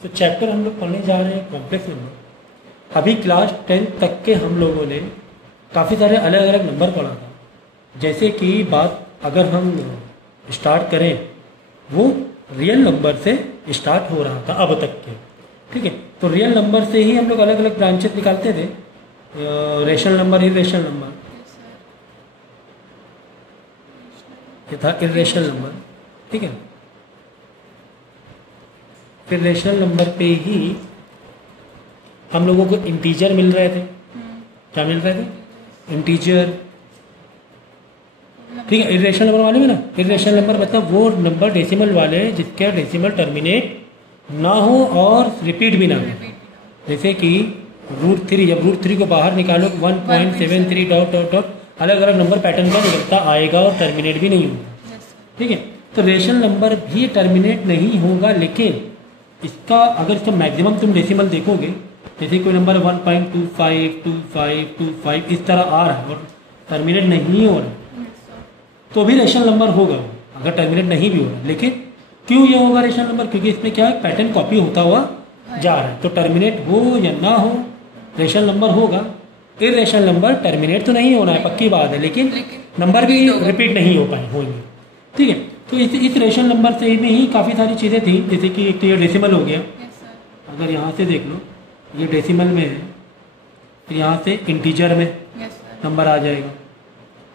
तो चैप्टर हम लोग पढ़ने जा रहे हैं कॉम्प्लेक्स नंबर। अभी क्लास 10 तक के हम लोगों ने काफ़ी सारे अलग अलग नंबर पढ़ा था। जैसे कि बात अगर हम स्टार्ट करें, वो रियल नंबर से स्टार्ट हो रहा था अब तक के, ठीक है। तो रियल नंबर से ही हम लोग अलग अलग ब्रांचेस निकालते थे, रेशनल नंबर, इरेशनल नंबर, ये था इरेशनल नंबर, ठीक है। फिर रेशनल नंबर पे ही हम लोगों को इंटीजर मिल रहे थे। क्या मिल रहे थे? इंटीजर, ठीक है। इरेशनल नंबर वाले में ना, इरेशनल नंबर मतलब वो नंबर डेसिमल वाले जिसके डेसिमल टर्मिनेट ना हो और रिपीट भी ना हो। जैसे कि √3, जब √3 को बाहर निकालो 1.73 डॉट डॉट डॉट अलग अलग नंबर पैटर्न का निकलता आएगा और टर्मिनेट भी नहीं होगा, ठीक है। तो रेशनल नंबर भी टर्मिनेट नहीं होगा, लेकिन इसका अगर इसका मैक्सिमम तुम डेसिमल देखोगे, जैसे कोई नंबर 1.252525 इस तरह आ रहा है और टर्मिनेट नहीं हो रहा, तो भी रेशनल नंबर होगा अगर टर्मिनेट नहीं भी हो रहा। लेकिन क्यों ये होगा रेशनल नंबर? क्योंकि इसमें क्या है, पैटर्न कॉपी होता हुआ जा रहा है। तो टर्मिनेट हो या ना हो, रेशनल नंबर होगा। इरेशनल नंबर टर्मिनेट तो नहीं होना है, पक्की बात है, लेकिन नंबर भी रिपीट नहीं हो पाए होंगे, ठीक है। तो इस रेशनल नंबर से में ही काफ़ी सारी चीज़ें थी, जैसे कि एक तो ये डेसिमल हो गया। अगर यहाँ से देख लो, ये डेसिमल में है, फिर यहाँ से इंटीजर में नंबर आ जाएगा,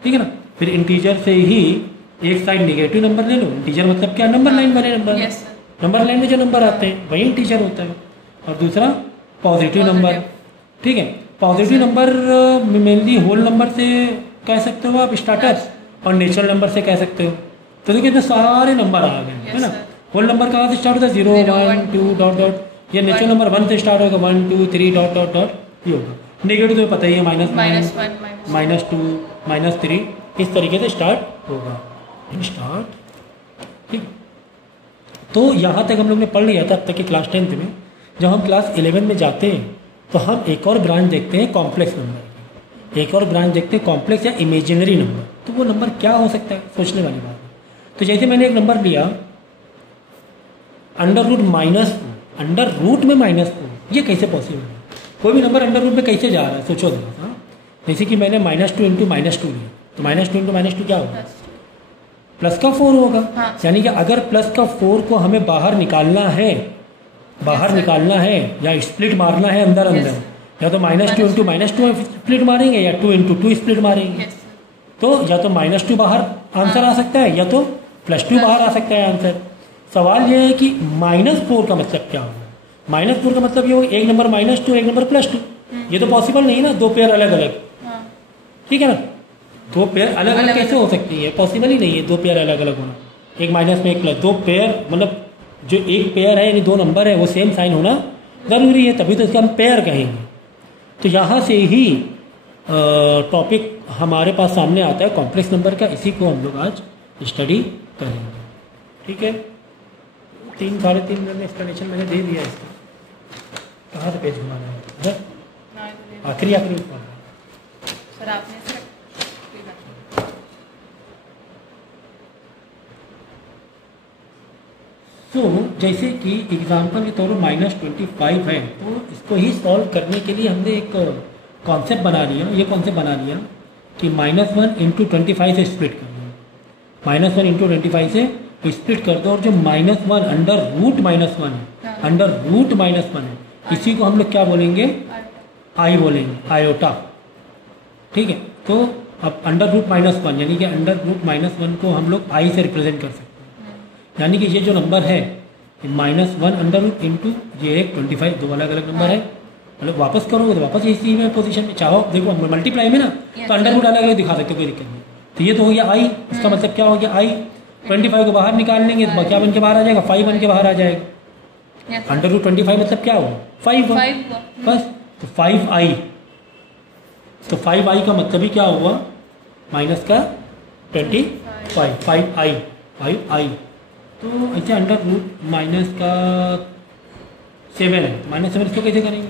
ठीक है ना। फिर इंटीजर से ही एक साइड नेगेटिव नंबर ले लो। इंटीजर मतलब क्या? नंबर लाइन वाले नंबर, नंबर लाइन में जो नंबर आते हैं वही इंटीजर होता है। और दूसरा पॉजिटिव नंबर, ठीक है। Positive number mainly whole number से कह सकते हो आप स्टार्टर, और नेचुरल नंबर से कह सकते हो। तो देखिए इतने सारे नंबर आ गए, है ना। होल नंबर कहाँ से स्टार्ट होता है? 0 1 2 डॉट डॉट। ये नेचुरल नंबर 1 से स्टार्ट होगा, 1 2 3 डॉट डॉट डॉट, ये होगा। नेगेटिव तो पता ही है, -1 -2 -3, इस तरीके से स्टार्ट होगा, स्टार्ट, ठीक। तो यहाँ तक हम लोग ने पढ़ लिया था अब तक की क्लास 10 में। जब हम क्लास 11 में जाते हैं तो हम एक और ब्रांच देखते हैं कॉम्प्लेक्स नंबर, एक और ब्रांच देखते हैं कॉम्प्लेक्स या इमेजिनरी नंबर। तो वो नंबर क्या हो सकता है, सोचने वाली बात है। तो जैसे मैंने एक नंबर लिया √-2, अंडर रूट में -2, ये कैसे पॉसिबल है? कोई भी नंबर अंडर रूट में कैसे जा रहा है, सोचो जरा। जैसे कि मैंने -2 × -2 लिया, तो -2 × -2 क्या होगा? प्लस का 4 होगा। यानी कि अगर प्लस का 4 को हमें बाहर निकालना है, निकालना है या स्प्लिट मारना है अंदर अंदर, या तो -2 × -2 स्प्लिट मारेंगे या 2 × 2 स्प्लिट मारेंगे। तो या तो -2 बाहर आंसर आ सकता है, या तो +2 बाहर आ सकता है आंसर। सवाल यह है कि -4 का मतलब क्या होगा? -4 का मतलब ये होगा एक नंबर -2 एक नंबर +2। ये तो पॉसिबल नहीं ना, दो पेयर अलग अलग, ठीक है ना। दो पेयर अलग अलग कैसे हो सकती है? पॉसिबल ही नहीं है दो पेयर अलग अलग होना। एक माइनस में एक प्लस, दो पेयर मतलब जो एक पेयर है यानी दो नंबर है वो सेम साइन होना ज़रूरी है, तभी तो इसका हम पेयर कहेंगे। तो यहाँ से ही टॉपिक हमारे पास सामने आता है कॉम्प्लेक्स नंबर का। इसी को हम लोग आज स्टडी करेंगे, ठीक है। 3 साढ़े 3 मिनट में एक्सप्लेनेशन मैंने दे दिया इसका। कहाँ से पेज घुमाना है? आखिरी सर आपने तो जैसे कि एग्जाम्पल के तौर पर -25 है, तो इसको ही सॉल्व करने के लिए हमने एक कॉन्सेप्ट बना लिया। ये कॉन्सेप्ट बना लिया कि -1 × 25 से स्प्लिट कर दो, -1 × 25 से स्प्लिट कर दो। और जो -1 अंडर रूट -1 है, अंडर रूट -1 है, इसी को हम लोग क्या बोलेंगे? आई बोलेंगे, आयोटा, ठीक है। तो अब अंडर रूट -1 यानी कि अंडर रूट -1 को हम लोग आई से रिप्रेजेंट कर सकते हैं। यानी कि ये जो नंबर है -1 अंडर रूट इंटू ये एक 25, दो अलग अलग नंबर है। मतलब वापस करोगे तो वापस इसी में पोजीशन में, चाहो देखो मल्टीप्लाई में ना तो अंडर रूट अलग अलग दिखा सकते हो, कोई दिक्कत नहीं। तो ये तो हो गया आई, इसका मतलब क्या हो गया? आई 25 को बाहर निकाल लेंगे तो क्या बन के बाहर आ जाएगा? 5 बन के बाहर आ जाएगा। अंडर रूट 25 मतलब क्या हुआ? 5 बस। तो 5i, तो 5i का मतलब ही क्या हुआ? माइनस का 25, 5i। तो ऐसे अंडर रूट माइनस का 7 है, -7 इसको कैसे करेंगे?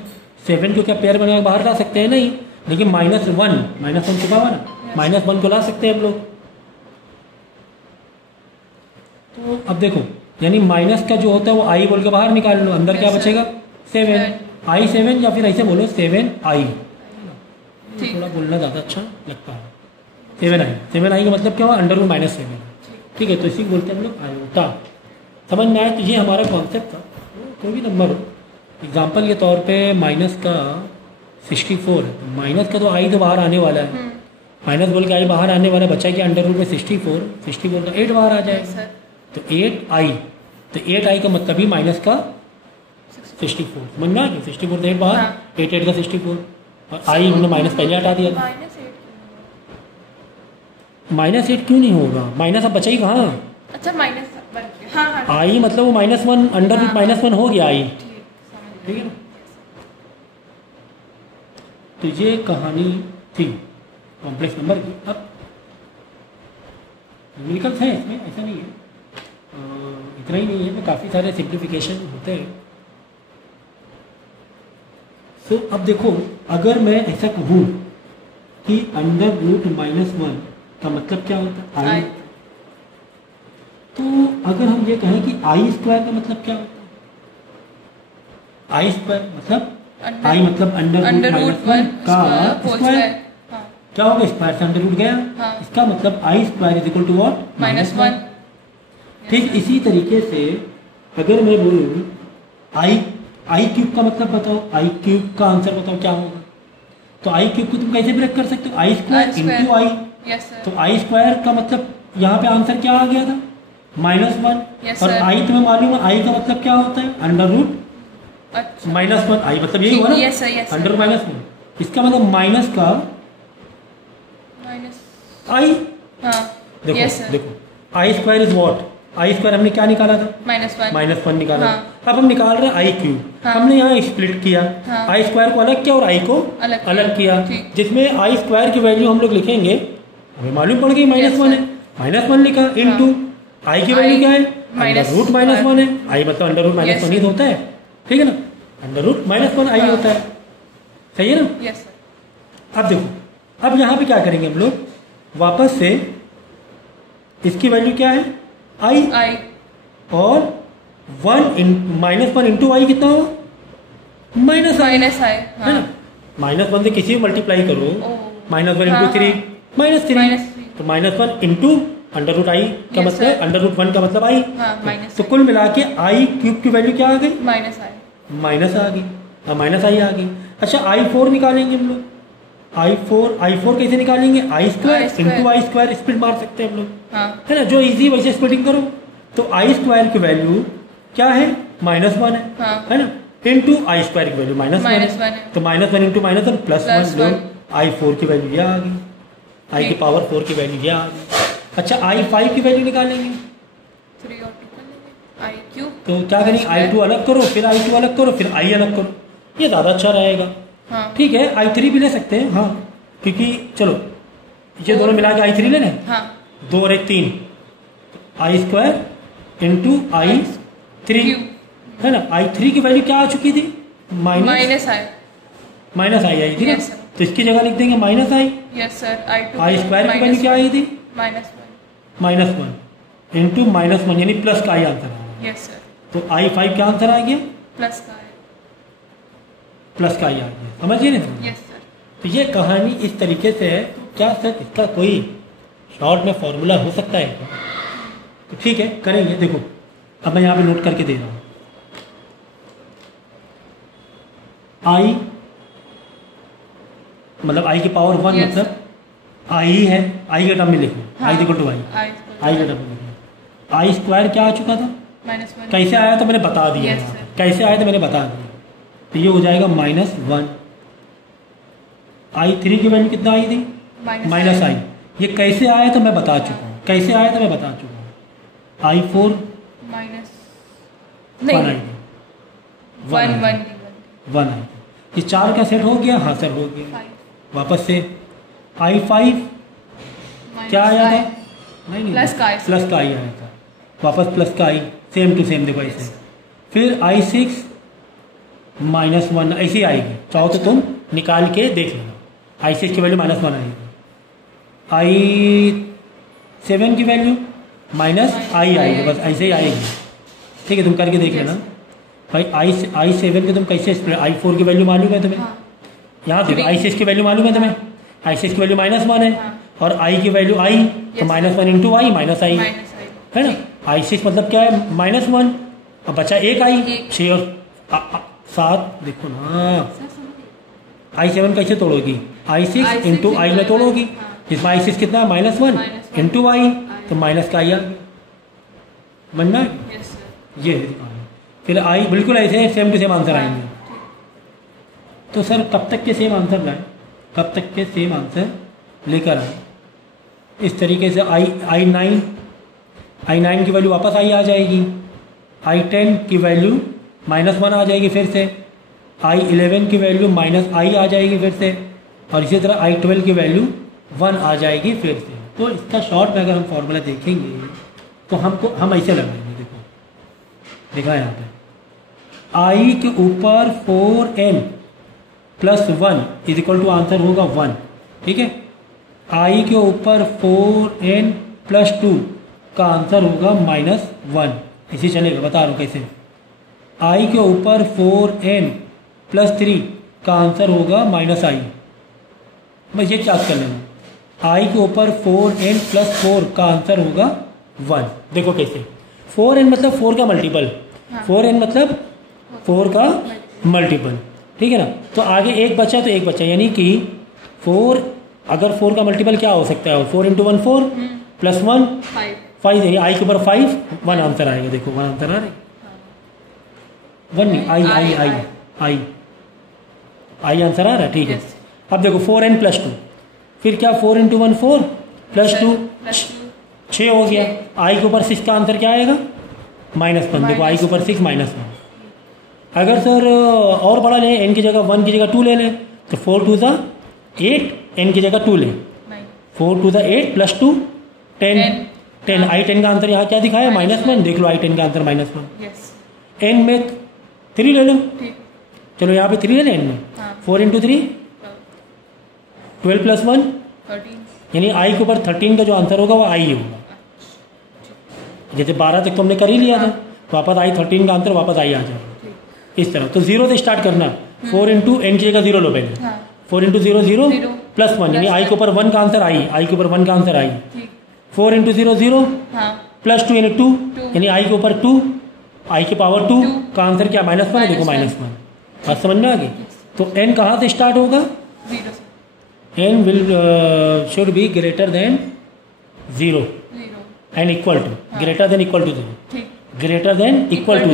7 को क्या पेयर बना बाहर ला सकते हैं? नहीं, लेकिन -1 छुपा हुआ ना, -1 को ला सकते हैं हम लोग। तो अब देखो यानी माइनस का जो होता है वो आई बोल के बाहर निकाल लो, अंदर क्या Yes, sir. बचेगा 7 आई 7 या फिर ऐसे बोलो 7 आई। ठीक। थोड़ा बोलना ज़्यादा अच्छा लगता है। 7 आई का मतलब क्या हुआ अंडर रूट -7। ठीक है, तो इसी को बोलते हैं हम लोग आयोटा। समझ में आया? तो ये हमारा कॉन्सेप्ट था। कोई भी नंबर हो, एग्जाम्पल के तौर पे माइनस का 64 है, तो माइनस का तो आई तो बाहर आने वाला है, माइनस बोल के आई बाहर आने वाला, बचा कि अंडर रूट में 64 का 8 बाहर आ Yes, जाएगा, sir. तो 8 आई। तो 8 आई का मतलब ही माइनस का 64। समझ में आ गया? 64 तो 8 बाहर, हाँ। 8 का 64 और आई हमने माइनस पहले हटा दिया था। -8 क्यों नहीं होगा? माइनस अब बचा ही कहाँ? अच्छा माइनस बन गया। हाँ हाँ आई मतलब वो -1 अंडर रूट -1 हो गया आई। ठीक समझ ठीक है ना? तो ये कहानी थी कॉम्प्लेक्स नंबर की। अब न्यूमेरिकल्स हैं इसमें, ऐसा नहीं है, इतना ही नहीं है, तो काफ़ी सारे सिंप्लीफिकेशन होते हैं। सो अब देखो, अगर मैं ऐसा कहूँ कि अंडर रूट -1 का मतलब क्या होता है? आई। आई। तो अगर हम ये कहें कि आई स्क्वायर का मतलब क्या होता है? आई स्क्वायर मतलब आई मतलब अंडर रूट -1 का स्क्वायर। हाँ क्या होगा? स्क्वायर से अंडर रूट गया, हाँ। इसका मतलब I square is equal to what? -1। ठीक इसी तरीके से अगर मैं बोलूँ आई क्यूब का मतलब बताओ, आई क्यूब का आंसर बताओ क्या होगा? तो आई क्यूब को तुम कैसे ब्रेक कर सकते हो? I square into I. Yes sir. तो आई स्क्वायर का मतलब यहाँ पे आंसर क्या आ गया था? -1। Yes, और sir. आई तुम्हें मालूम है आई का मतलब क्या होता है? अंडर रूट अच्छा -1। आई मतलब यही हुआ ना? Yes, sir, yes, sir. Under root -1। इसका मतलब माइनस का माइनस आई। हाँ देखो यस सर। देखो, I square is what? I square हमने क्या निकाला था? -1 -1 निकाला। हाँ। अब हम निकाल रहे हैं आई क्यूब। हाँ। हमने यहाँ स्प्लिट किया, हाँ। आई स्क्वायर को अलग किया और आई को अलग अलग किया, ठीक। जिसमें आई स्क्वायर की वैल्यू हम लोग लिखेंगे, हमें मालूम पड़ गई Yes, -1 है, sir. -1 लिखा इनटू आई की वैल्यू I क्या है? minus अंडर रूट -1 है। आई मतलब अंडर रूट Yes, -1 ही sir. तो होता है, ठीक है ना? अंडर रूट -1 आई हाँ। होता है, सही है ना? Yes sir. अब देखो, अब यहाँ पे क्या करेंगे हम लोग? वापस से इसकी वैल्यू क्या है? आई। आई और -1 इंटू आई कितना होगा? माइनस आई, माइनस आई है ना? -1 से किसी भी मल्टीप्लाई करो, -1 हाँ, इंटू 3 -3, -3। तो -1 इंटू अंडर रूट आई का Yes, मतलब sir. अंडर रूट 1 का मतलब आई। हाँ माइनस तो कुल मिला के आई क्यूब की वैल्यू क्या आ गई? माइनस आई माइनस आ गई। हाँ माइनस आई आ गई। अच्छा i4 निकालेंगे हम लोग। i4 कैसे निकालेंगे? I square I square. Into I square split मार सकते हैं हम लोग, हाँ है ना? जो इजी वैसे स्प्लिटिंग करो। तो आई स्क्वायर की वैल्यू क्या है? -1 है, हाँ। है ना? इंटू आई स्क्वायर की वैल्यू -1 -1 है, है। तो -1 इंटू -1 Plus +1 लो। one। i4 की वैल्यू ये आ गई, आई की ठीक। पावर 4 की वैल्यू ये आ गई। अच्छा i5 की वैल्यू निकालेंगे, 3 और 2 कर लेंगे आई क्यूब। तो क्या करेंगे? i2 अलग करो, फिर i2 अलग करो, फिर i अलग करो, ये ज़्यादा अच्छा रहेगा। हाँ ठीक है, i3 भी ले सकते हैं, हाँ, क्योंकि चलो ये दोनों मिला के i3 ले लें, हाँ 2 और 1 3, आई स्क्वायर इंटू i3, क्यूब है ना? i3 की वैल्यू क्या आ चुकी थी? माइनस आई। माइनस आई आई थी ना? Yes, sir. तो इसकी जगह लिख देंगे minus I. Yes sir. I I square की वैल्यू क्या आई थी? -1 -1 इंटू -1 यानी प्लस का आई आंसर आया। Yes sir. तो i5 क्या आंसर आ गया? प्लस का है। प्लस का आई आ गया। समझिए ना? Yes sir. तो ये कहानी इस तरीके से है। तो क्या सर इसका कोई शॉर्ट में फॉर्मूला हो सकता है? तो ठीक है, करेंगे। देखो अब मैं यहाँ पे नोट करके दे रहा हूँ। आई मतलब आई की पावर 1 Yes, मतलब आई है, आई के टर्म में लिखो, आई इक्वल टू आई, आई आई के टर्म में लिखो। आई स्क्वायर क्या आ चुका था? -1 कैसे आया तो मैंने बता दिया। Yes, यहाँ पे। sir. कैसे आया तो मैंने बता दिया। तो ये हो जाएगा -1। i3 की वैल्यू कितना आई थी? माइनस आई। ये कैसे आया तो मैं बता चुका हूँ, कैसे आया तो मैं बता चुका हूँ। i4 माइनस 1 आई नहीं थी, 1 आई थी। ये 4 का सेट हो गया? हाँ सर हो गया। वापस से i5 क्या आया था? नहीं प्लस का आई। प्लस का आई आया था। वापस प्लस का आई, सेम टू सेम देखो ऐसे। फिर i6 -1 ऐसी आएगी। चाहो तो तुम निकाल के देख लेना। i6 की वैल्यू -1 आएगी। i7 की वैल्यू माइनस आई आएगी, बस ऐसे ही आएगी। ठीक है, तुम करके देख लेना। भाई I7 के तुम कैसे स्प्लिट, I4 की वैल्यू मालूम है तुम्हें? हाँ यहाँ देखो I6 की वैल्यू मालूम है तुम्हें? I6 की वैल्यू -1 है हाँ और I की वैल्यू I, तो -1 into I minus I minus I है ना। I6 मतलब क्या है? -1। अब बचा एक I, एक। 6 और 7 देखो ना। I7 कैसे तोड़ोगी? I6 इंटू I में तोड़ोगी, जिसमें I6 कितना है? -1 इंटू I, तो माइनस का I आ गया। बनना है यस सर। ये है कहानी। फिर I बिल्कुल ऐसे सेम टू सेम आंसर आएंगे। तो सर कब तक के सेम आंसर लाए? कब तक के सेम आंसर लेकर आए? इस तरीके से I9 की वैल्यू वापस I आ जाएगी, I10 की वैल्यू -1 आ जाएगी फिर से, I11 की वैल्यू -I आ जाएगी फिर से, और इसी तरह I12 की वैल्यू 1 आ जाएगी फिर से। तो इसका शॉर्ट में अगर हम फॉर्मूला देखेंगे तो हम ऐसे लगाएंगे। देखो देखा यहाँ पे I के ऊपर 4n plus 1 is equal to answer होगा 1। ठीक है, I के ऊपर 4n प्लस 2 का आंसर होगा -1। इसी चलेगा, बता रहा हूँ कैसे। I के ऊपर 4n प्लस 3 का आंसर होगा -I। बस ये याद कर लेना, I के ऊपर 4n प्लस 4 का आंसर होगा 1। देखो कैसे, 4n मतलब 4 का मल्टीपल, 4n मतलब 4 का मल्टीपल। ठीक है ना। तो आगे एक बचा तो एक बचा, यानी कि 4, अगर 4 का मल्टीपल क्या हो सकता है? 4 इंटू 1 4 प्लस 1 5, यानी I के ऊपर 5 1 आंसर आएगा। देखो 1 आंसर आ रहा है, 1 नहीं I आंसर आ रहा है। ठीक है, अब देखो 4n प्लस 2, फिर क्या 4 इंटू 1 4 प्लस 2 6 हो गया। I के ऊपर 6 का आंसर क्या आएगा? -1। देखो I के ऊपर 6 -1। अगर सर और बड़ा लें, n की जगह 1 की जगह 2 ले लें, तो 4 2 ज़ा 8, n की जगह 2 लें, 4 2 ज़ा 8 प्लस 2 10। I10 का आंसर यहाँ क्या दिखाया? -1। देख लो I10 का आंसर -1। n में 3 ले लो, चलो यहाँ पे 3 ले लें n में। 4 इंटू 3 12 प्लस 1 यानी I के ऊपर 13 का जो आंसर होगा वो I होगा। जैसे 12 तक तो हमने कर ही लिया था, तो वापस I 13 का आंसर वापस I आ जाएगा। इस तरह तो 0 से स्टार्ट करना। 4 इंटू n की जगह 0 लो पहले, 4 इंटू 0 0 प्लस 1, यानी I के ऊपर 1 का आंसर I के ऊपर 1 का आंसर I। 4 इंटू 0 0 प्लस 2 यानी 2, यानी I के ऊपर 2, I की पावर 2 का आंसर क्या? -1 है। देखो -1 बात समझ में आ गई। तो n कहाँ से स्टार्ट होगा? n will should be greater than 0 and equal to, greater than equal to 0, greater than equal to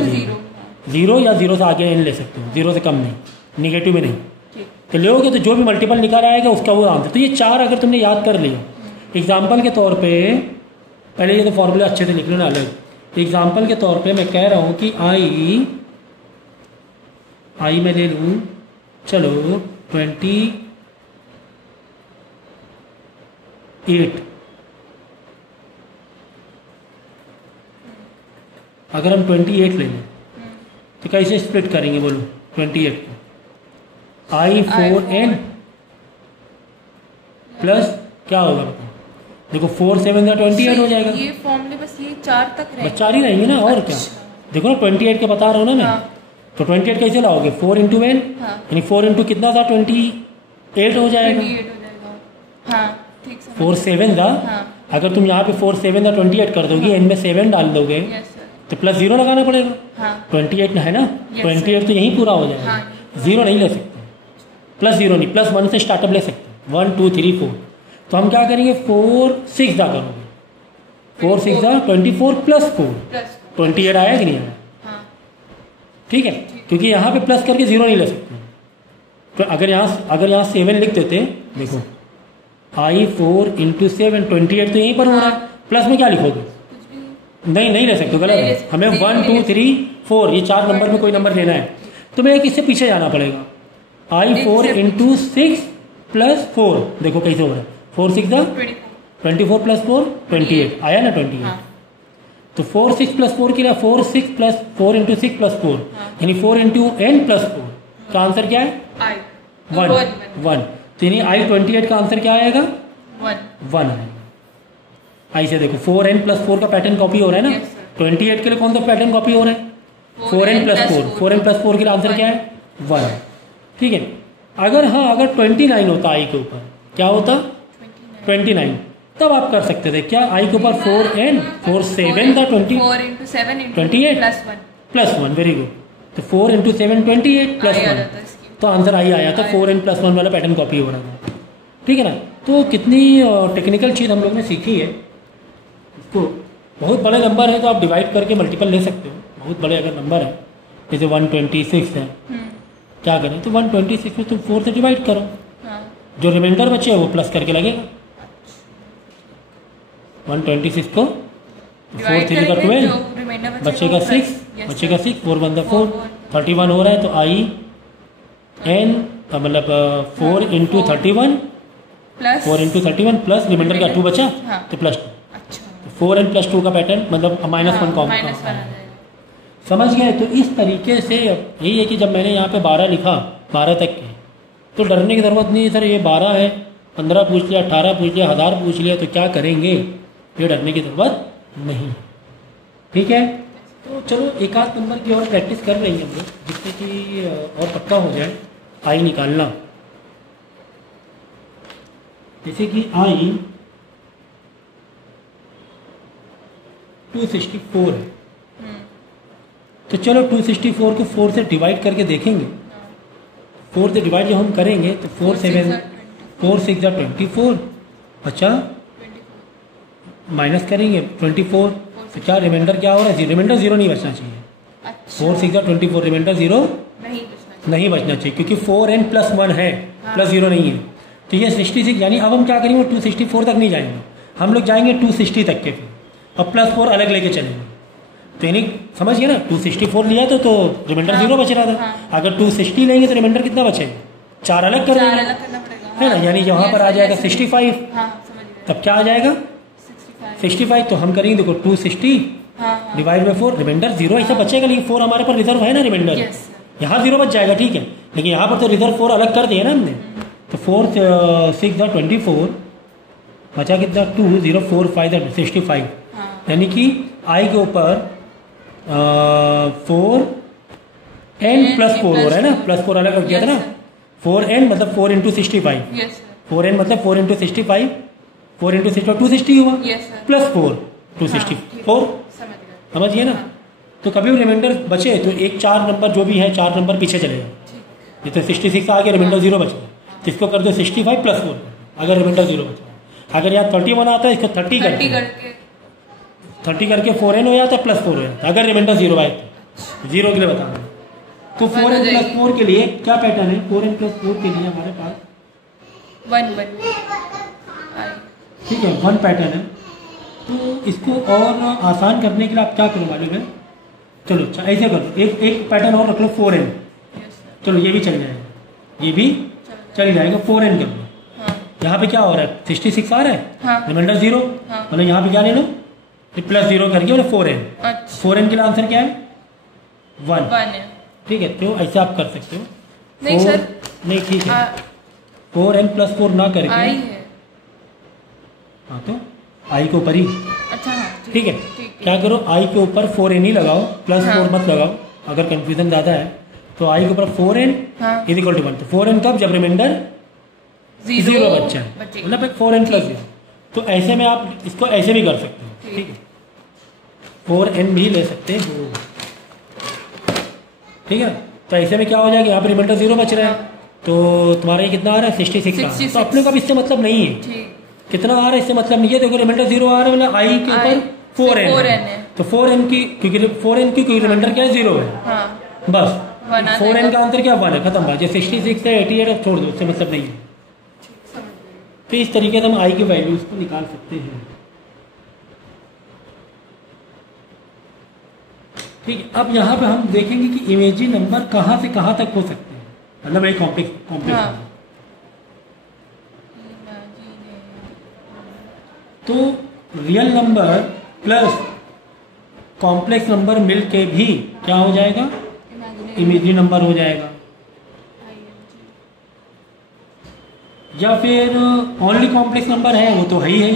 0 या 0 से आगे n ले सकते हो, 0 से कम नहीं, निगेटिव में नहीं। तो लोगे तो जो भी मल्टीपल निकाल आएगा उसका वो आंसर। तो ये 4 अगर तुमने याद कर लिया, एग्जाम्पल के तौर पे, पहले ये तो फॉर्मूला अच्छे से लिख लेना अलग। एग्जाम्पल के तौर पे मैं कह रहा हूँ कि I में ले लूँ, चलो 28, अगर हम 28 ले लें तो कैसे स्प्लिट करेंगे बोलो 28 को? I4n प्लस क्या होगा बताओ? देखो 4 7 का 28 हो जाएगा। ये फॉर्मूले बस ये 4 तक रहेंगे। बस 4 ही रहेंगे ना, और क्या। देखो ना 28 के बता रहा हूँ ना मैं। तो 28 कैसे लाओगे? 4 इंटू n, यानी 4 इंटू कितना था? 28 हो जाएगा। 4 7 था। अगर तुम यहाँ पे 4 7 का 28 कर दोगी, n में 7 डाल दोगे तो प्लस 0 लगाना पड़ेगा। 28 है ना, 28 तो यहीं पूरा हो जाएगा। 0 नहीं ले सकते, प्लस 0 नहीं, प्लस 1 से स्टार्टअप ले सकते, 1 2 3 4। तो हम क्या करेंगे? 4 6 जा करोगे, 4 6 जा 24 प्लस 4, 28 आया कि नहीं आया? ठीक है, क्योंकि यहाँ पे प्लस करके 0 नहीं ले सकते। तो अगर यहाँ 7 लिख देते, देखो I4 इंटू 7, 28 तो यहीं पर हो रहा है, प्लस में क्या लिखोगे? नहीं ले सकते, गलत है। हमें 1 2 3 4 ये 4 नंबर में कोई नंबर लेना है, तो मैं इससे पीछे जाना पड़ेगा। I4 इंटू 6 प्लस 4, देखो कैसे हो रहा है। 4 6 जा 24 प्लस 4 28 आया ना 28। तो 4 6 प्लस 4 की 4 6 प्लस 4 इंटू 6 प्लस 4, यानी 4 इंटू n प्लस 4 का आंसर क्या है? 1। तो यानी I28 का आंसर क्या आएगा? 1 आएगा। ऐसे देखो 4n प्लस 4 का पैटर्न कॉपी हो रहा है ना। 28 के लिए कौन सा पैटर्न कॉपी हो रहा है? 4n plus 4। 4n प्लस 4 के लिए आंसर क्या है? 1। ठीक है। अगर 29 होता आई के ऊपर, क्या होता? 29, तब आप कर सकते थे क्या? आई के ऊपर 4n, 4 7 था 20, 4 into 7 into 28 plus 1 plus 1, very good. तो 4 into 7 28 प्लस आई आ 1, जाता है इसकी। तो आंसर आई आया था। 4n प्लस 1 वाला पैटर्न कॉपी हो रहा था। ठीक है ना? तो कितनी टेक्निकल चीज़ हम लोग ने सीखी है। इसको बहुत बड़े नंबर है तो आप डिवाइड करके मल्टीपल ले सकते हो। बहुत बड़े अगर नंबर है, जैसे 126 है, क्या करें? तो 126 में तुम 4 से डिवाइड करो, हाँ। जो रिमाइंडर बचे वो प्लस करके लगेगा। 126 को 4 3 का 12, बचेगा 6, बचेगा 6, 4 1 द 4, 31 हो रहा है। तो आई एन मतलब 4 into 31, plus 4 into 31 plus remainder का 2 बचा, हाँ। तो प्लस 2। अच्छा, तो 4n प्लस 2 का पैटर्न मतलब -1 कॉम माइनस 1 आ जाएगा। समझ गए? तो इस तरीके से यही है कि जब मैंने यहाँ पे 12 लिखा, 12 तक के, तो डरने की ज़रूरत नहीं है सर ये 12 है, 15 पूछ लिया, 18 पूछ लिया, 1000 पूछ लिया तो क्या करेंगे, ये डरने की ज़रूरत नहीं। ठीक है? तो चलो एक आध नंबर की और प्रैक्टिस कर लेंगे हम लोग, जिससे कि और पक्का हो जाए आई निकालना। जैसे कि आई 264 है, तो चलो 264 को 4 से डिवाइड करके देखेंगे। 4 से डिवाइड जब हम करेंगे तो 4 7 4 6 24, अच्छा माइनस करेंगे 24, तो क्या रिमाइंडर क्या हो रहा है? रिमाइंडर 0 नहीं बचना चाहिए। अच्छा, 4 6 24, रिमाइंडर 0 नहीं बचना चाहिए, क्योंकि 4n प्लस 1 है, प्लस 0 नहीं है। तो ये 66, यानी अब हम क्या करेंगे? 264 तक नहीं जाएंगे, हम लोग जाएंगे 260 तक के, फिर और प्लस 4 अलग लेके चलेंगे। तो यानी समझ गए ना, 264 लिया तो रिमाइंडर 0 बच रहा था। अगर 260 लेंगे तो रिमाइंडर कितना बचेगा? 4 अलग कर देंगे, है ना? यानी यहाँ पर आ जाएगा 65, तब क्या आ जाएगा? 65। तो हम करेंगे, देखो 260 डिवाइड बाई 4, रिमाइंडर 0 ऐसा बचेगा, लेकिन 4 हमारे पास रिजर्व है ना रिमाइंडर, यहाँ 0 बच जाएगा। ठीक है, लेकिन यहाँ पर तो रिजर्व 4 अलग कर दिया ना हमने। तो 4 6 24 बचा कितना? 2 0 4 5 65, यानी कि आई के ऊपर 4n प्लस 4 हो रहा है ना, प्लस 4 अलग रख दिया था ना। 4n मतलब 4 इंटू 65, 4n मतलब 4 इंटू 65, 4 इंटू 65 260 हुआ, प्लस 4 264, समझ गए ना? तो कभी भी रिमाइंडर बचे तो एक 4 नंबर जो भी है 4 नंबर पीछे चलेगा। ये तो 66 आ गया, रिमाइंडर 0 बच गया, तो इसको कर दो 65 प्लस 4 अगर रिमाइंडर 0 बचा। अगर यहाँ 31 आता है, इसको 30 करके 4n हो जाता है, प्लस 4 हो जाता है। अगर रिमाइंडर 0 आए तो 0 के लिए बता रहे। तो 4n प्लस 4 के लिए क्या पैटर्न है? 4n प्लस 4 के लिए हमारे पास 1 ठीक है 1 पैटर्न है। तो इसको और आसान करने के लिए आप क्या करो मालूम है? चलो ऐसे करो, एक पैटर्न और रख लो 4n, चलो ये भी चल जाएगा, ये भी चल जाएगा। 4n कर लो, यहाँ पे क्या हो रहा है? 66 आ रहा है, रिमाइंडर 0, मतलब यहाँ पे क्या ले लो? प्लस 0 करके बोले 4n। 4n के लिए आंसर क्या है? 1। ठीक है, तो ऐसे आप कर सकते हो। नहीं सर, नहीं ठीक है, 4n प्लस 4 ना करके आई है। हाँ, तो आई के ऊपर ही, अच्छा ठीक है, क्या करो? आई के ऊपर 4n ही लगाओ, प्लस 4 मत लगाओ, अगर कंफ्यूजन ज़्यादा है तो आई के ऊपर 4n इज इक्वल टू 1। तो 4n कब? जब रिमाइंडर 0 बच्चा है, मतलब 4n प्लस 0। तो ऐसे में आप इसको ऐसे भी कर सकते हो, ठीक है, 4n भी ले सकते हो, ठीक है। तो ऐसे में क्या हो जाएगा? यहाँ पर रिमाइंडर 0 बच रहा है, तो तुम्हारा ये कितना आ रहा है? 66 आ रहा है। तो अपने को अब इससे मतलब नहीं है कितना आ रहा है, इससे मतलब नहीं है। देखो रिमाइंडर 0 आ रहा है, मतलब आई के ऊपर 4n है, तो 4n की, क्योंकि 4n की रिमाइंडर क्या है? 0 है, बस 4n का आंसर क्या? 1 है, खत्म बात। 66 है 88 अब छोड़ दो, इससे मतलब नहीं है। तो इस तरीके से हम आई की वैल्यूज को निकाल सकते हैं। ठीक है, अब यहाँ पे हम देखेंगे कि इमेजिन नंबर कहाँ से कहाँ तक हो सकते हैं, मतलब एक कॉम्प्लेक्स। तो real number plus complex number मिल के भी क्या हो जाएगा? इमेजिनरी नंबर हो जाएगा। या फिर ओनली कॉम्प्लेक्स नंबर है, वो तो है ही है,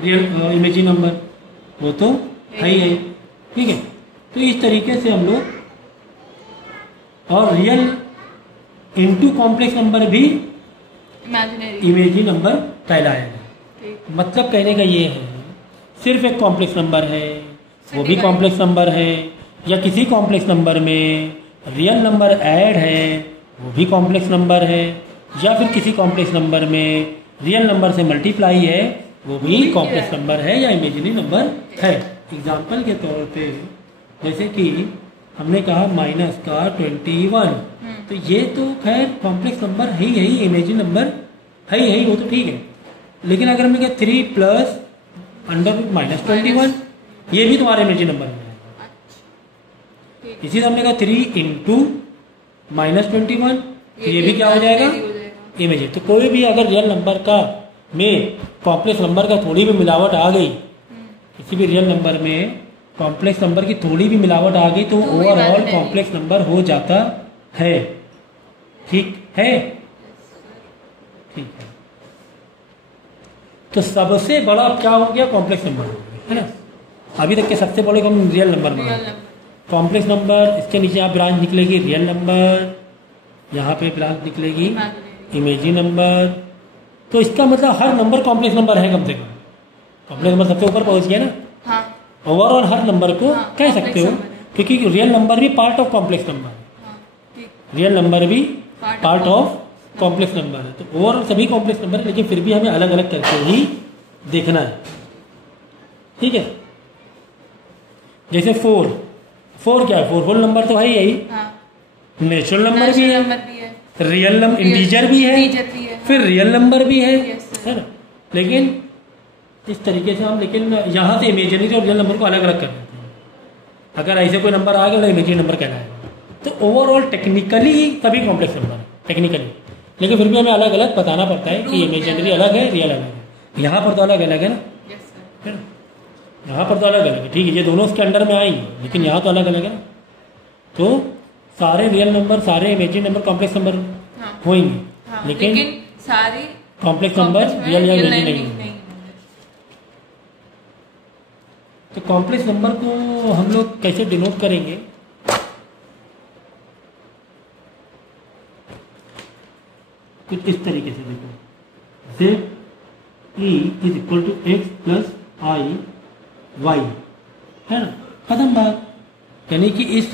रियल इमेजिनरी नंबर वो तो है ही है। ठीक है। तो इस तरीके से हम लोग, और रियल इनटू कॉम्प्लेक्स नंबर भी इमेजिनरी। इमेजिनरी नंबर कहलाएगा। ठीक। मतलब कहने का ये है, सिर्फ एक कॉम्प्लेक्स नंबर है वो भी Simplify। कॉम्प्लेक्स नंबर है, या किसी कॉम्प्लेक्स नंबर में रियल नंबर ऐड है वो भी कॉम्प्लेक्स नंबर है, या फिर किसी कॉम्प्लेक्स नंबर में रियल नंबर से मल्टीप्लाई है वो भी कॉम्प्लेक्स नंबर है या इमेजिनरी नंबर है। एग्जाम्पल के तौर पे जैसे कि हमने कहा माइनस का 21, तो ये तो खैर कॉम्प्लेक्स नंबर है ही, इमेजिनरी नंबर है ही, वो तो ठीक है। लेकिन अगर हमने कहा 3 प्लस अंडर रूट माइनस 21, ये भी तुम्हारे इमेजिनरी नंबर में है। ठीक। इसी तरह हमने कहा 3 इंटू माइनस 21, तो ये भी क्या हो जाएगा, इमेजिनरी। तो कोई भी अगर रियल नंबर का में कॉम्प्लेक्स नंबर का थोड़ी भी मिलावट आ गई, किसी भी रियल नंबर में कॉम्प्लेक्स नंबर की थोड़ी भी मिलावट आ गई तो तो ओवरऑल imaginary। कॉम्प्लेक्स नंबर हो जाता है। ठीक है, ठीक है। तो सबसे बड़ा क्या हो गया, कॉम्प्लेक्स नंबर हो गया, है ना। अभी तक के सबसे बड़े को हम रियल नंबर मान, रियल नंबर। कॉम्प्लेक्स नंबर, इसके नीचे यहाँ ब्रांच निकलेगी रियल नंबर, यहाँ पे ब्रांच निकलेगी इमेजिनरी। Imaginary number. तो इसका मतलब हर नंबर कॉम्प्लेक्स नंबर है कम से कम। कॉम्प्लेक्स नंबर सबसे ऊपर पहुंच गया ना। हाँ। ओवरऑल हर नंबर को हाँ, कह complex सकते हो, number है। क्योंकि रियल नंबर भी पार्ट ऑफ कॉम्प्लेक्स नंबर है, हाँ। ठीक। रियल नंबर भी Part part of of complex number है। तो ओवरऑल सभी कॉम्प्लेक्स नंबर है, लेकिन फिर भी हमें अलग अलग करके ही देखना है। ठीक है, जैसे 4 क्या है, 4 होल नंबर तो है ही, हाँ। नेचुरल नंबर भी नेचुरल है, नंबर भी है। रियल नंबर इंटीजर भी है, इंटीजर भी है। फिर रियल नंबर भी है, Yes, sir। है ना। लेकिन इस तरीके से हम, लेकिन यहाँ से इमेजिनरी और रियल नंबर को अलग अलग कर देते हैं। अगर ऐसे कोई नंबर आ गया तो इमेजिनरी नंबर कहलाएगा। तो ओवरऑल टेक्निकली सभी कॉम्प्लेक्स नंबर है टेक्निकली, लेकिन फिर भी हमें अलग अलग बताना पड़ता है कि इमेजिनरी अलग है, रियल अलग है। यहाँ पर तो अलग अलग है ना, Yes, sir। है ना। यहाँ पर तो अलग अलग है, ठीक है, ये दोनों उसके अंडर में आएंगे, लेकिन यहाँ तो अलग अलग है ना। तो सारे रियल नंबर, सारे इमेजिनरी नंबर कॉम्प्लेक्स नंबर हाँ। होंगे, हाँ, लेकिन सारी कॉम्प्लेक्स नंबर complex में रियल या real इमेजिनरी नहीं नहीं है। होंगे। तो कॉम्प्लेक्स नंबर को हम लोग कैसे डिनोट करेंगे, कुछ इस तरीके से देखो, z e is equal to X plus I Y, है ना, खत्म बात। यानी कि इस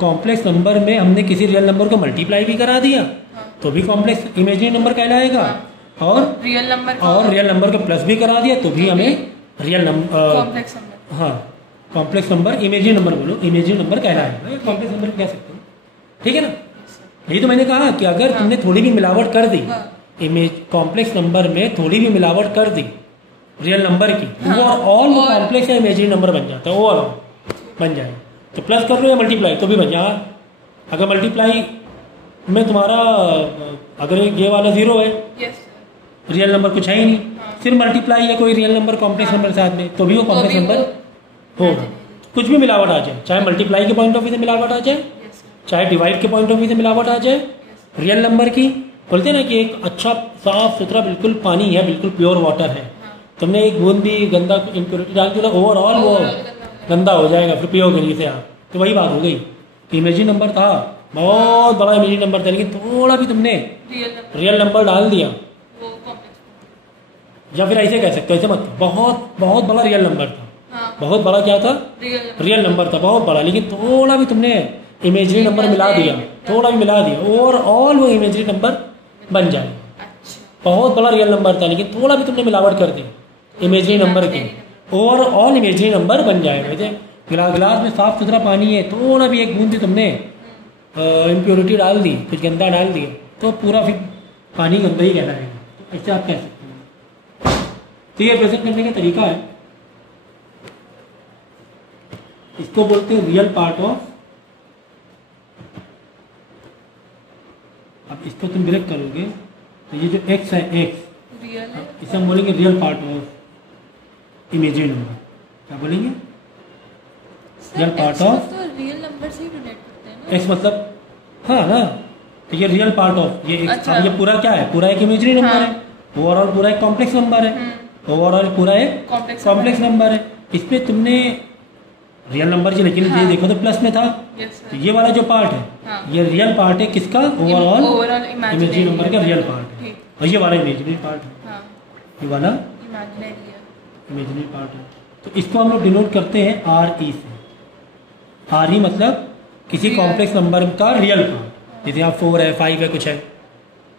कॉम्प्लेक्स नंबर में हमने किसी रियल नंबर को मल्टीप्लाई भी करा दिया तो भी कॉम्प्लेक्स इमेजिनरी नंबर कहलाएगा, और रियल नंबर रियल नंबर को प्लस भी करा दिया तो भी हमें रियल नंबर, कॉम्प्लेक्स नंबर। हाँ, कॉम्प्लेक्स नंबर, इमेजिनरी नंबर बोलो, इमेजिनरी नंबर कहलाएगा, कॉम्प्लेक्स नंबर कह सकते हो। ठीक है ना, यही तो मैंने कहा कि अगर तुमने थोड़ी भी मिलावट कर दी, हाँ। इमेज कॉम्प्लेक्स नंबर में थोड़ी भी मिलावट कर दी रियल नंबर की, तो वो ऑल कॉम्प्लेक्स या इमेजिनरी नंबर बन जाता है, ओवरऑल बन जाएगा। तो प्लस कर लो या मल्टीप्लाई तो भी बन जाएगा। अगर मल्टीप्लाई में तुम्हारा अगर ये वाला 0 है, Yes, sir। रियल नंबर कुछ है ही नहीं, हाँ। सिर्फ मल्टीप्लाई है कोई रियल नंबर कॉम्प्लेक्स नंबर साथ में, तो भी वो कॉम्प्लेक्स भी नंबर वो- होगा। कुछ भी मिलावट आ जाए, चाहे मल्टीप्लाई के पॉइंट ऑफ व्यू से मिलावट आ जाए, Yes, sir। चाहे डिवाइड के पॉइंट ऑफ व्यू से मिलावट आ जाए, Yes, रियल नंबर की बोलते हैं ना कि एक अच्छा साफ सुथरा बिल्कुल पानी है, बिल्कुल प्योर वाटर है, हाँ। तुमने एक बूंद भी गंदा इम्प्योरिटी डाल दी, ओवरऑल वो गंदा हो जाएगा, फिर पियोगे नहीं से आप, तो वही बात हो गई। इमेजिनरी नंबर था, बहुत बड़ा इमेजिनरी नंबर था, लेकिन थोड़ा भी तुमने रियल नंबर डाल दिया, वो कॉम्प्लेक्स। या फिर ऐसे कह सकते हो, ऐसे मत, बहुत बहुत बड़ा रियल नंबर था, हाँ। बहुत बड़ा क्या था, रियल नंबर था बहुत बड़ा, लेकिन थोड़ा भी तुमने इमेजिनरी नंबर मिला दिया, थोड़ा भी मिला दिया, ओवरऑल वो इमेजिनरी नंबर बन जाए। अच्छा। बहुत बड़ा रियल नंबर था लेकिन थोड़ा भी तुमने मिलावट कर दी इमेजिनरी नंबर की, ओवरऑल इमेजिनरी नंबर बन जाएगा। जैसे गिलास में साफ सुथरा पानी है, थोड़ा भी एक बूंद भी तुमने इम्प्योरिटी डाल दी, कुछ गंदा डाल दिया, तो पूरा फिर पानी गंदा ही कहलाएगा। तो ऐसे आप कह सकते हैं। तो ये प्रेजेंट करने का तरीका है, इसको बोलते हैं रियल पार्ट ऑफ। अब इसको तुम ब्रेक करोगे तो ये जो x है, x रियल है। इसे हम बोलेंगे real part of imaginary number. क्या बोलेंगे? रियल पार्ट ऑफ तो रियल नंबर से ही रिलेट करते हैं ना। x मतलब, हाँ ना, तो ये रियल पार्ट ऑफ ये x। अच्छा। अब ये पूरा क्या है, पूरा एक इमेजिनरी नंबर है, ओवरऑल पूरा एक कॉम्प्लेक्स नंबर है, ओवरऑल पूरा एक कॉम्प्लेक्स कॉम्प्लेक्स नंबर है। इसमें तुमने रियल नंबर जी, लेकिन ये देखो तो प्लस में था। यस तो सर। ये वाला जो पार्ट है हाँ। ये रियल पार्ट है किसका, ओवरऑल ओवरऑल इमेजिनरी नंबर का रियल पार्ट है, ठीक। और ये वाला इमेजिनरी पार्ट है, हाँ ये वाला इमेजिनरी है। इमेजिनरी पार्ट है। तो इसको हम लोग डिनोट करते हैं आर ई से। आर ई मतलब किसी Real। कॉम्प्लेक्स नंबर का रियल पार्ट, जैसे यहाँ 4 है 5 है कुछ है,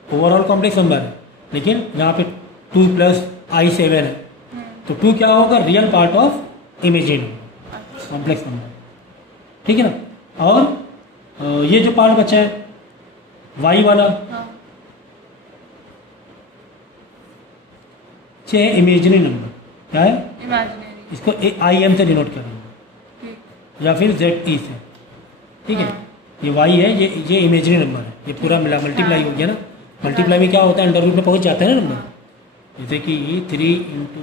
ओवरऑल कॉम्प्लेक्स नंबर है, लेकिन यहाँ पे 2 प्लस आई 7 है, तो 2 क्या होगा, real part of imaginary complex number, ठीक है ना। और ये जो पार्ट बचा है वाई वाला, हाँ ये इमेजिनरी नंबर क्या है, इमेजिनरी। इसको आई एम से डिनोट करेंगे ठीक। या फिर जेड ई से, ठीक है। हाँ। ये वाई है, ये इमेजिनरी नंबर है, ये पूरा मिला मल्टीप्लाई हाँ। हो गया ना। मल्टीप्लाई में क्या होता है, अंडर रूट में पहुंच जाता है ना नंबर, हाँ। जैसे कि 3 इंटू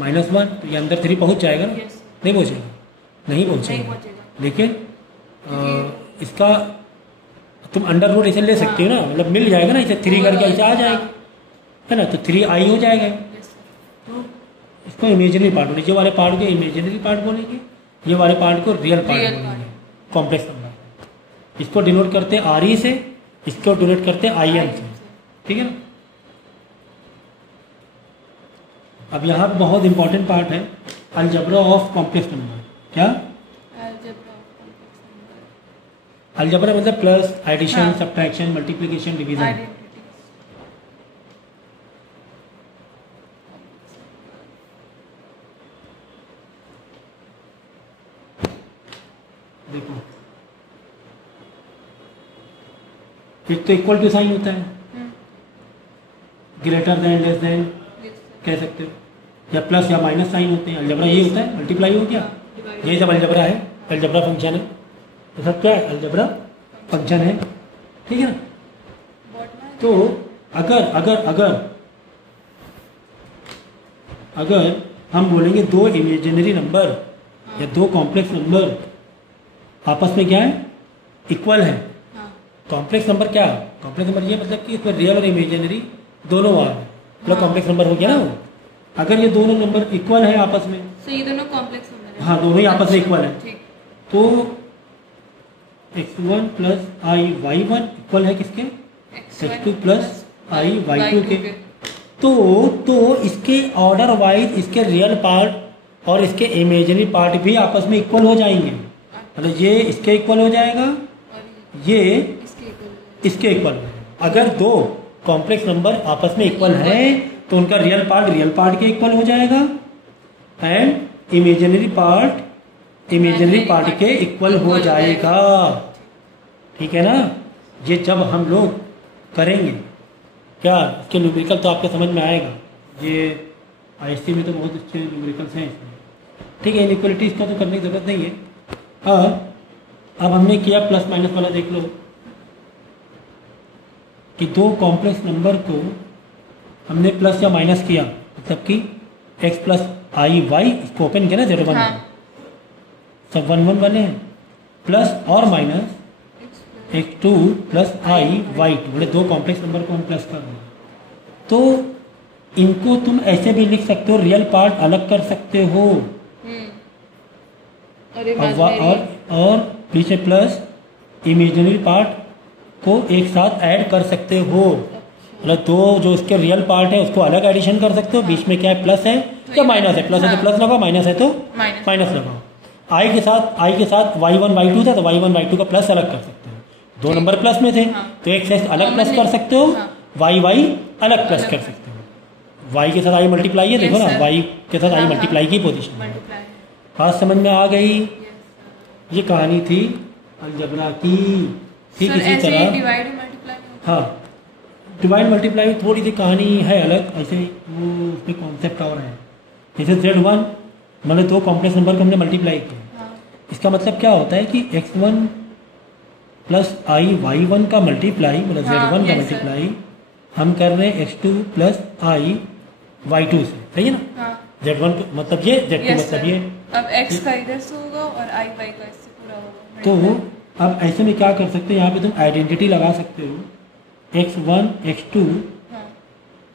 माइनस। -1, तो ये अंदर 3 पहुंच जाएगा ना, यस। नहीं पहुंचेगा, नहीं नहीं पहुंचेगा, पहुंचेगा। लेकिन इसका तुम अंडर रूट ऐसे ले सकते हो ना, मतलब मिल जाएगा ना, इसे 3 करके ऐसे आ जाएगा, है ना, तो 3 आई हो जाएगा। Yes sir. तो इसको इमेजिनरी पार्ट बोलेंगे, ये वाले पार्ट को इमेजिनरी पार्ट बोलेंगे, ये वाले पार्ट को रियल पार्ट Real बोलेंगे, कॉम्प्लेक्स नंबर। इसको डिनोट करते हैं आर ई से, इसको डिनोट करते हैं आई एम से, ठीक है ना। अब यहाँ पे बहुत इंपॉर्टेंट पार्ट है, अलजेब्रा ऑफ कॉम्प्लेक्स नंबर। क्या algebra of complex number. Algebra मतलब प्लस, एडिशन, हाँ। Subtraction, multiplication, division. आइडेंटिटीज। देखो एक तो इक्वल टू साइन होता है, greater than, less than yes sir. कह सकते हो, या प्लस या माइनस साइन होते हैं। अलजेब्रा ये होता है, मल्टीप्लाई हो गया, ये सब अलजेब्रा है, अलजेब्रा फंक्शन है, ये सब क्या है, अलजेब्रा फंक्शन है, ठीक है ना। तो अगर अगर अगर अगर हम बोलेंगे दो इमेजिनरी नंबर या दो कॉम्प्लेक्स नंबर आपस में क्या है, इक्वल है। हाँ। कॉम्प्लेक्स नंबर क्या, कॉम्प्लेक्स नंबर ये मतलब कि इसमें रियल और इमेजिनरी दोनों आ गए, मतलब हाँ। कॉम्प्लेक्स नंबर हो गया ना वो। अगर ये दोनों नंबर इक्वल है आपस में, तो ये दोनों कॉम्प्लेक्स नंबर है। हाँ दोनों ही आपस में अच्छा, इक्वल है, ठीक। तो x1 प्लस आई y1 इक्वल है किसके, x2 प्लस आई y2 के। तो इसके ऑर्डर वाइज इसके रियल पार्ट और इसके इमेजिनरी पार्ट भी आपस में इक्वल हो जाएंगे, मतलब ये इसके इक्वल हो जाएगा, और ये इसके इक्वल। इसके इक्वल। अगर दो कॉम्प्लेक्स नंबर आपस में इक्वल हैं तो उनका रियल पार्ट के इक्वल हो जाएगा एंड इमेजिनरी पार्ट के इक्वल हो जाएगा, ठीक है ना। ये जब हम लोग करेंगे क्या, इसके न्यूमेरिकल तो आपको समझ में आएगा, ये आईएससी में तो बहुत अच्छे न्यूमेरिकल्स हैं इसमें, ठीक है। इनइक्वलिटीज का तो करने की जरूरत नहीं है। अब हमने किया प्लस माइनस वाला, देख लो कि दो कॉम्प्लेक्स नंबर को हमने प्लस या माइनस किया, मतलब कि x प्लस आई वाई, इसको ओपन किया ना 0 1, हाँ। सब 1 1 बने हैं, प्लस और माइनस x2 प्लस आई y2, बड़े दो कॉम्प्लेक्स नंबर को हम प्लस कर रहे हैं। तो इनको तुम ऐसे भी लिख सकते हो, रियल पार्ट अलग कर सकते हो और और पीछे प्लस इमेजिनरी पार्ट को एक साथ ऐड कर सकते हो, मतलब दो जो इसके रियल पार्ट है उसको अलग एडिशन कर सकते हो, बीच में क्या है, प्लस है या माइनस है, प्लस है तो प्लस लगाओ, माइनस है तो माइनस लगाओ। आई के साथ y1 y2 था, तो y1 y2 का प्लस अलग कर सकते हो, दो नंबर प्लस में थे तो एक से अलग प्लस कर सकते हो, y अलग प्लस कर सकते हो। y के साथ आई मल्टीप्लाई है, देखो ना y के साथ आई मल्टीप्लाई की पोजीशन, मल्टीप्लाई। बात समझ में आ गई। ये कहानी थी अलजेब्रा की, ठीक इसी तरह डिवाइड मल्टीप्लाई। हाँ, डिवाइड मल्टीप्लाई थोड़ी सी कहानी है अलग, ऐसे वो उसमें कॉन्सेप्ट और है। जैसे Z1 मतलब दो कॉम्प्लेक्स नंबर को हमने मल्टीप्लाई किया, इसका मतलब क्या होता है कि x1 प्लस आई y1 का मल्टीप्लाई, मतलब Z1 का मल्टीप्लाई हम कर रहे हैं x2 प्लस आई y2 से, सही है ना। Z1 मतलब ये, Z2 मतलब ये। अब x का इधर से होगा और i y का इससे पूरा होगा। तो अब ऐसे में क्या कर सकते हो, यहाँ पे तुम आइडेंटिटी लगा सकते हो, x1 x2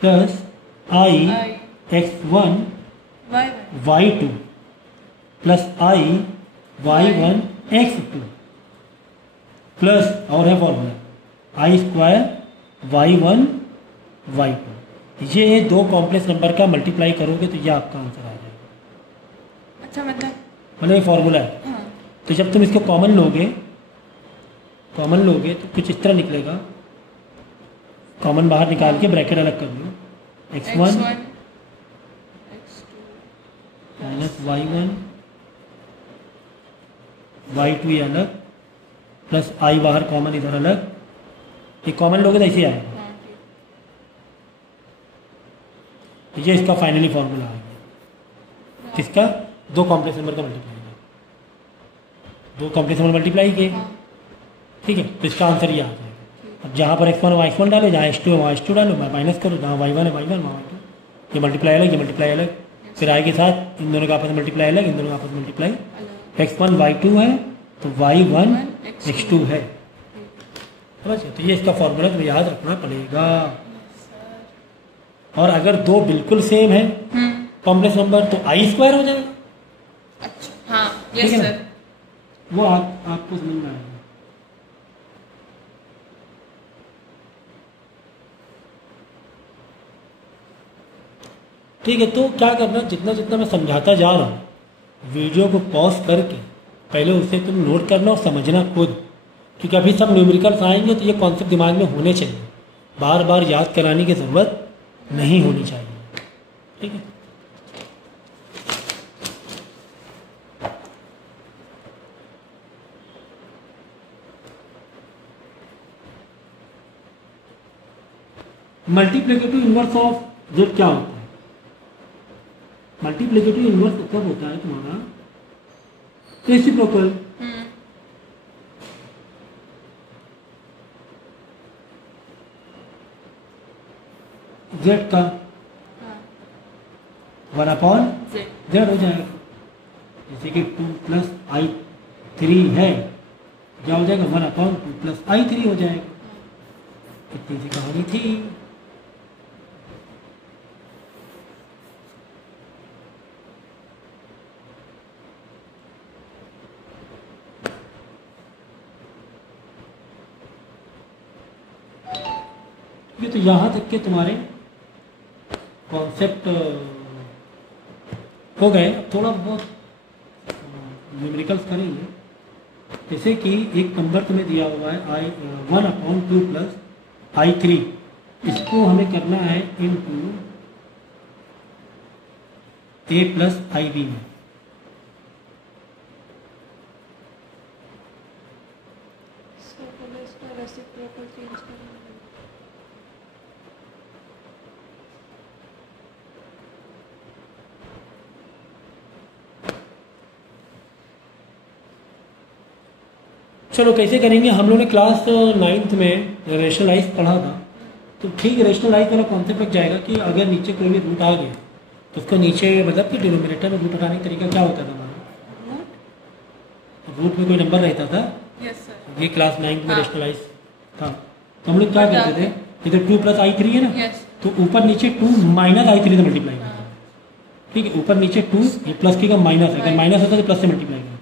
प्लस आई x1 y2 प्लस आई y1 x2 प्लस और है formula i square y1 y2। ये दो कॉम्प्लेक्स नंबर का मल्टीप्लाई करोगे तो ये आपका आंसर आ जाएगा। अच्छा मतलब ये फॉर्मूला है। हाँ। तो जब तुम इसको कॉमन लोगे तो कुछ इस तरह निकलेगा। कॉमन बाहर निकाल के ब्रैकेट अलग कर लो, x1 माइनस y1 y2 ये अलग, प्लस i बाहर कॉमन इधर अलग। ये कॉमन लोगे तो ऐसे आएगा। हाँ, ठीक। ये इसका फाइनली फॉर्मूला आ गया। किसका? दो कॉम्प्लेक्स नंबर का मल्टीप्लाई का, दो कॉम्प्लेक्स नंबर मल्टीप्लाई किए। हाँ, ठीक है, तो इसका आंसर ये आ जाएगा। अब जहाँ पर x1 है x1 डालो, जहाँ h2 है वहाँ h2 डालो, माइनस करो, जहाँ y1 है y1 वहाँ y2। ये मल्टीप्लाई अलग, ये मल्टीप्लाई अलग, फिर i के साथ इन दोनों का आपस में मल्टीप्लाई अलग, इन दोनों का आपस में मल्टीप्लाई। अलग। x1 y2 है तो y1 x2 है। समझ गए? तो ये इसका फॉर्मूला तुम्हें याद रखना पड़ेगा। और अगर दो बिल्कुल सेम है कॉम्प्लेक्स नंबर तो i स्क्वायर हो जाएगा। अच्छा हाँ, ठीक यस है ना? सर। वो आपको समझ में आएगा। ठीक है, तो क्या करना, जितना जितना मैं समझाता जा रहा हूँ वीडियो को पॉज करके पहले उसे तुम नोट करना और समझना खुद, क्योंकि अभी सब न्यूमेरिकल्स आएंगे तो ये कॉन्सेप्ट दिमाग में होने चाहिए, बार बार याद कराने की ज़रूरत नहीं होनी चाहिए। ठीक है, मल्टीप्लिकेटिव इनवर्स ऑफ जेड क्या होता है? मल्टीप्लिकेटिव इनवर्स कब होता है तुम्हारा? रेसिप्रोकल। जेड का हाँ, 1/z जेड। हो जाएगा। जैसे कि 2 प्लस i3 है, क्या हो जाएगा? 1/2 प्लस i3 हो जाएगा। कितनी सी कहानी थी। ये तो यहाँ तक के तुम्हारे कॉन्सेप्ट हो गए। अब थोड़ा बहुत न्यूमेरिकल्स करेंगे। जैसे कि एक नंबर तुम्हें दिया हुआ है i1/2 प्लस i3, इसको हमें करना है इनटू a प्लस ib में। सो पहले इसका रेसिप्रोकल चेंज करेंगे। चलो कैसे करेंगे? हम लोगों ने क्लास 9th में रेशनलाइज पढ़ा था, तो ठीक रेशनलाइज वाला कॉन्सेप्ट लग जाएगा कि अगर नीचे कोई भी रूट आ गया तो उसको नीचे मतलब कि डिनोमिनेटर में रूट हटाने का तरीका क्या होता था हमारा? रूट में कोई नंबर रहता था, यस सर। ये क्लास 9th में हाँ। रेशनलाइज था। तो हम लोग क्या करते थे, इधर 2 प्लस i3 है ना, यस। तो ऊपर नीचे 2 माइनस i3 से मल्टीप्लाई करते हैं। ठीक है, ऊपर नीचे 2, ये प्लस की का माइनस है, अगर माइनस होता है तो प्लस से मल्टीप्लाई करते हैं।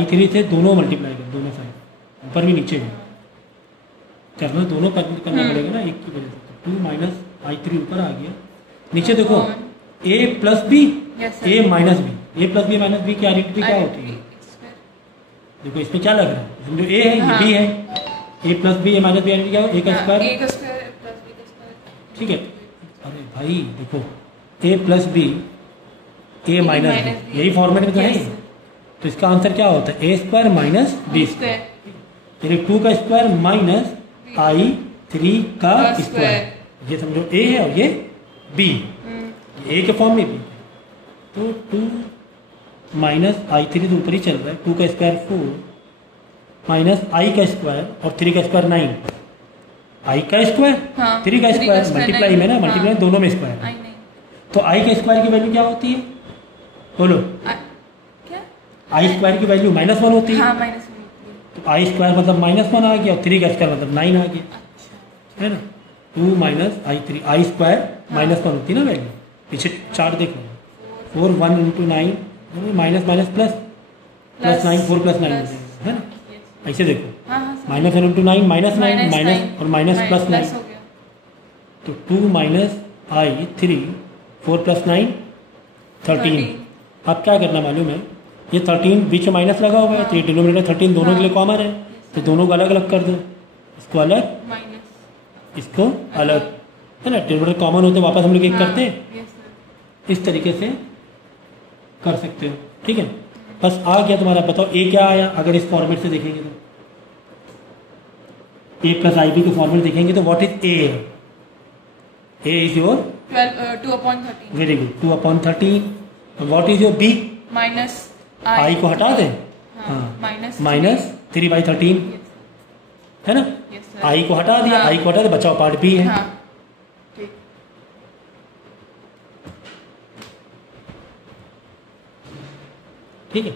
i3 से दोनों मल्टीप्लाई कर, दोनों साइड, ऊपर भी नीचे भी करना, दोनों करना पड़ेगा ना एक की वजह से। तो 2 माइनस i3 ऊपर आ गया, नीचे देखो a plus B a minus B, a plus B minus B की आइडेंटिटी क्या होती है? देखो इसमें क्या लग रहा है, समझो a है ये b है, a plus B a minus B identity क्या है? a का स्क्वायर। ए का स्क्वायर प्लस बी का स्क्वायर। ठीक है, अरे भाई देखो a plus B a minus B, यही फॉर्मेट में तो है। तो इसका आंसर क्या होता है? a square minus B square, यानी 2 का स्क्वायर माइनस i3 का स्क्वायर। ये समझो a है और ये b, ये a के फॉर्म में b। तो 2 माइनस i3 तो ऊपर ही चल रहा है, 2 का स्क्वायर 4 माइनस i का स्क्वायर और 3 का स्क्वायर 9, i का स्क्वायर 3 का स्क्वायर मल्टीप्लाई में ना, मल्टीप्लाई दोनों में स्क्वायर है। तो i के स्क्वायर की वैल्यू क्या होती है? बोलो। आई स्क्वायर की वैल्यू -1 होती है। हाँ, माइनस तो आई स्क्वायर मतलब -1 आ गया और 3 का स्क्वायर मतलब 9 आ गया। अच्छा। है ना, 2 माइनस i3, आई स्क्वायर -1 होती है ना वैल्यू, पीछे चार्ट देखो 4 1 × 9 minus minus plus plus 9 4 plus 9 plus, है ना, yes। ऐसे देखो हाँ हाँ समझ minus 1 into 9 minus 9 minus minus 9 और माइनस प्लस 9 प्लस हो गया तो 2 माइनस आई 3 4 प्लस 9 13। अब क्या करना मालूम है, ये 13 बीच में माइनस लगा हुआ है तो ये डिनोमिनेटर 13 दोनों के लिए कॉमन है, तो दोनों को अलग अलग कर दो, इसको अलग माइनस इसको अलग, है ना, डिनोमिनेटर कॉमन होते वापस हम लोग एक करते हैं, यस सर इस तरीके से कर सकते हो। ठीक है, बस आ गया तुम्हारा, बताओ ए क्या आया अगर इस फॉर्मेट से देखेंगे तो, ए प्लस आई बी के फॉर्मेट देखेंगे तो what is A, A is your 2/13 very good 2/13। What is your B, minus I को हटा दें, हाँ माइनस माइनस 3/13 है ना, यस सर आई को हटा दिया, हाँ। आई को हटा दिया, बचाओ पार्ट बी है। हाँ ठीक ठीक है,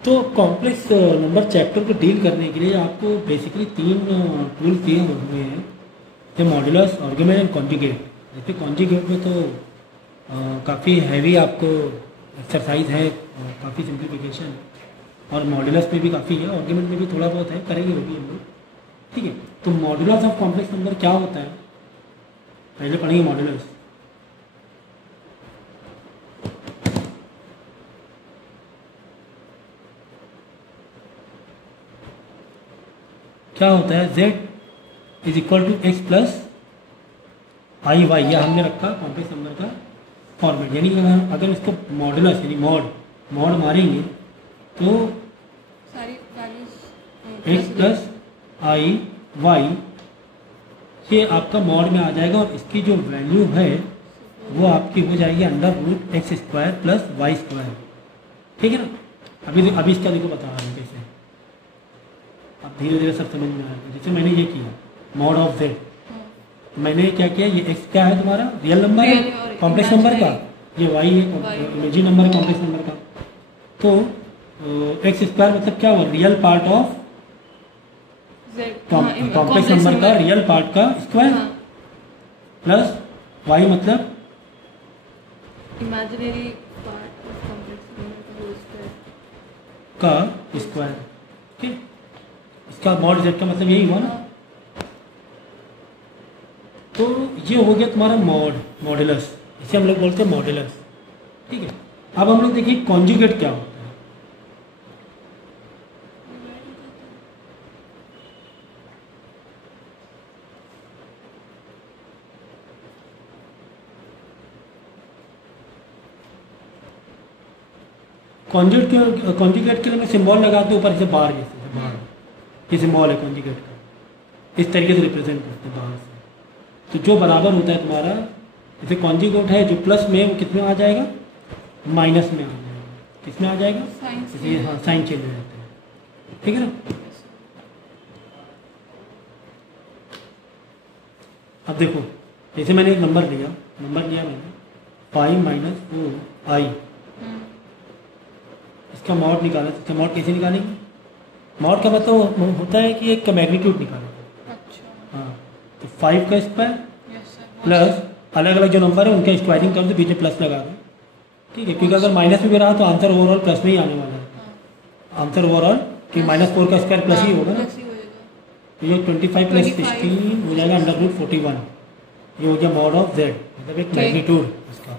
तो कॉम्प्लेक्स नंबर चैप्टर को डील करने के लिए आपको बेसिकली 3 टूल दिए हुए हैं, जो मॉड्यूलस, आर्गुमेंट एंड कॉन्जुगेट। जैसे कॉन्जुगेट में तो काफ़ी हैवी आपको एक्सरसाइज है, काफ़ी सिंप्लीफिकेशन, और मॉड्यूलस में भी काफ़ी है, आर्गुमेंट में भी थोड़ा बहुत है, करेंगे वो भी हम लोग। ठीक है, तो मॉड्यूलस ऑफ कॉम्प्लेक्स नंबर क्या होता है, पहले पढ़ेंगे मॉड्यूलस। क्या होता है, z is equal to X plus I Y, यह हमने रखा कॉम्प्लेक्स नंबर का फॉर्मेट, यानी अगर इसको मॉडुलस यानी मॉड मारेंगे तो सारी values x plus I Y ये आपका मॉड में आ जाएगा, और इसकी जो वैल्यू है वो आपकी हो जाएगी under root X square plus Y square. ठीक है ना, अभी इसका देखो बता रहा हूँ कैसे, अब धीरे धीरे सब समझ में आएगा। जैसे मैंने ये किया मॉड ऑफ जेड, मैंने क्या किया, ये एक्स क्या है तुम्हारा रियल नंबर है Real और कॉम्प्लेक्स नंबर का, ये वाई है इमेजिनरी नंबर है कॉम्प्लेक्स नंबर का, तो एक्स स्क्वायर मतलब क्या हुआ, real part of complex number का रियल पार्ट का स्क्वायर, प्लस वाई मतलब imaginary part of complex number का स्क्वायर। ठीक, इसका मॉड जेड का मतलब यही हुआ ना, तो ये हो गया तुम्हारा मॉडुलस, इसे हम लोग बोलते हैं मॉडुलस। ठीक है, अब हम लोग देखिए कॉन्जुगेट क्या होता है। कॉन्जुगेट के लिए मैं सिंबल लगाते हूँ ऊपर से बाहर, जैसे बाहर ये सिंबल है कॉन्जुगेट का, इस तरीके से रिप्रेजेंट करते हैं बाहर से, तो जो बराबर होता है तुम्हारा, जैसे कॉन्जुगेट है जो प्लस में वो कितने में आ जाएगा, माइनस में आ जाएगा, किसमें आ जाएगा, जैसे हाँ साइन चेंज हो जाता है। ठीक है ना, अब देखो जैसे मैंने एक नंबर लिया मैंने 5 माइनस 4 आई, इसका मॉड निकाला, इसका मॉड कैसे निकालेंगे, मॉड का मतलब होता है कि एक मैग्नीट्यूड निकालो। अच्छा हाँ, तो 5 का स्क्वायर यस सर प्लस अलग अलग जो नंबर है उनका स्क्वायरिंग कर दो, बीच में प्लस लगा दो। ठीक है, क्योंकि अगर माइनस में भी रहा तो आंसर ओवरऑल प्लस में ही आने वाला है, आंसर ओवरऑल कि -4 का स्क्वायर प्लस ही होगा ना, प्लस ही होएगा तो ये 25 प्लस 16 हो जाएगा अंडर रूट 41, ये हो गया मॉड ऑफ जेड, मतलब एक मैग्नीट्यूड इसका।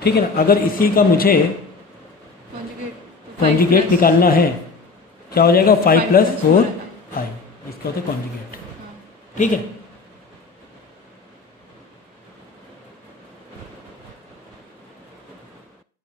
ठीक है ना, अगर इसी का मुझे कॉन्जुगेट निकालना है, क्या हो जाएगा 5 प्लस 4 आई, इसका होता है कॉन्जुगेट। ठीक है,